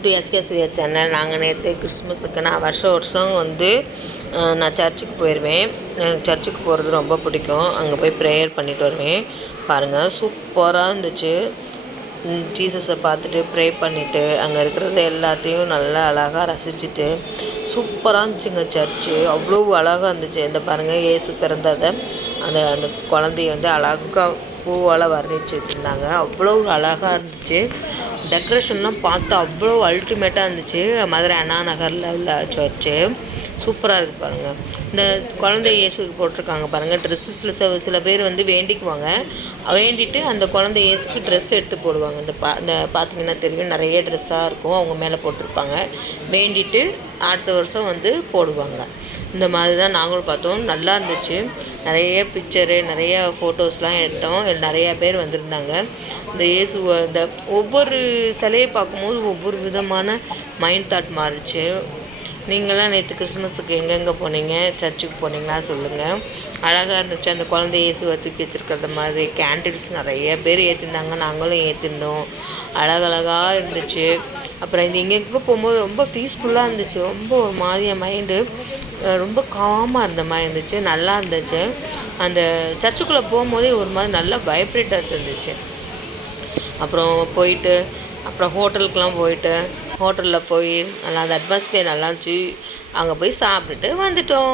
Welcome to SK Surya channel நாங்கள் நேற்று கிறிஸ்மஸுக்கு நான் வருஷம் வருஷம் வந்து நான் சர்ச்சுக்கு போயிடுவேன் எனக்கு சர்ச்சுக்கு போகிறது ரொம்ப பிடிக்கும். அங்கே போய் ப்ரேயர் பண்ணிட்டு வருவேன். பாருங்கள் சூப்பராக இருந்துச்சு. ஜீசஸை பார்த்துட்டு ப்ரே பண்ணிவிட்டு அங்கே இருக்கிறத எல்லாத்தையும் நல்லா அழகாக ரசிச்சுட்டு சூப்பராக இருந்துச்சுங்க சர்ச்சு. அவ்வளோ அழகாக இருந்துச்சு. இந்த பாருங்கள் ஏசு பிறந்ததை அந்த அந்த குழந்தைய வந்து அழகாக பூவால் வர்ணித்து வச்சுருந்தாங்க. அவ்வளோ அழகாக இருந்துச்சு. டெக்கரேஷன்லாம் பார்த்து அவ்வளோ அல்டிமேட்டாக இருந்துச்சு. மதுரை அண்ணா நகரில் உள்ள சர்ச்சு சூப்பராக இருக்குது பாருங்கள் இந்த குழந்தை இயேசுக்கு போட்டிருக்காங்க பாருங்கள் ட்ரெஸ்ஸஸில் சில சில பேர் வந்து வேண்டிக்குவாங்க. வேண்டிட்டு அந்த குழந்தை இயேசுக்கு ட்ரெஸ் எடுத்து போடுவாங்க. இந்த பா இந்த பார்த்தீங்கன்னா தெரியும். நிறைய ட்ரெஸ்ஸாக இருக்கும். அவங்க மேலே போட்டிருப்பாங்க. வேண்டிட்டு அடுத்த வருஷம் வந்து போடுவாங்க. இந்த மாதிரி தான் நாங்களும் பார்த்தோம். நல்லா இருந்துச்சு. நிறைய பிக்சரு நிறைய ஃபோட்டோஸ்லாம் எடுத்தோம். நிறையா பேர் வந்திருந்தாங்க. இந்த இயேசு இந்த ஒவ்வொரு சிலையை பார்க்கும்போது ஒவ்வொரு விதமான மைண்ட் தாட் மாறுச்சு. நீங்களாம் நேற்று கிறிஸ்மஸுக்கு எங்கெங்கே போனீங்க? சர்ச்சுக்கு போனீங்களா? சொல்லுங்கள் அழகாக இருந்துச்சு. அந்த குழந்தை இயேசுவை தூக்கி வச்சுருக்கிறது மாதிரி கேண்டில்ஸ் நிறைய பேர் ஏற்றிருந்தாங்க நாங்களும் ஏற்றிருந்தோம் அழகழகாக இருந்துச்சு. அப்புறம் இது இங்கே போகும்போது ரொம்ப பீஸ்ஃபுல்லாக இருந்துச்சு. ரொம்ப ஒரு மாதிரியா மைண்டு ரொம்ப காமாக இருந்த மாதிரி இருந்துச்சு. நல்லா இருந்துச்சு. அந்த சர்ச்சுக்குள்ளே போகும்போதே ஒரு மாதிரி நல்லா வைப்ரேட்டாக இருந்துச்சு. அப்புறம் போயிட்டு அப்புறம் ஹோட்டலுக்கெலாம் போயிட்டு ஹோட்டலில் போய் நல்லா அந்த அட்மாஸ்பியர் நல்லா இருந்துச்சு. அங்கே போய் சாப்பிட்டுட்டு வந்துட்டோம்.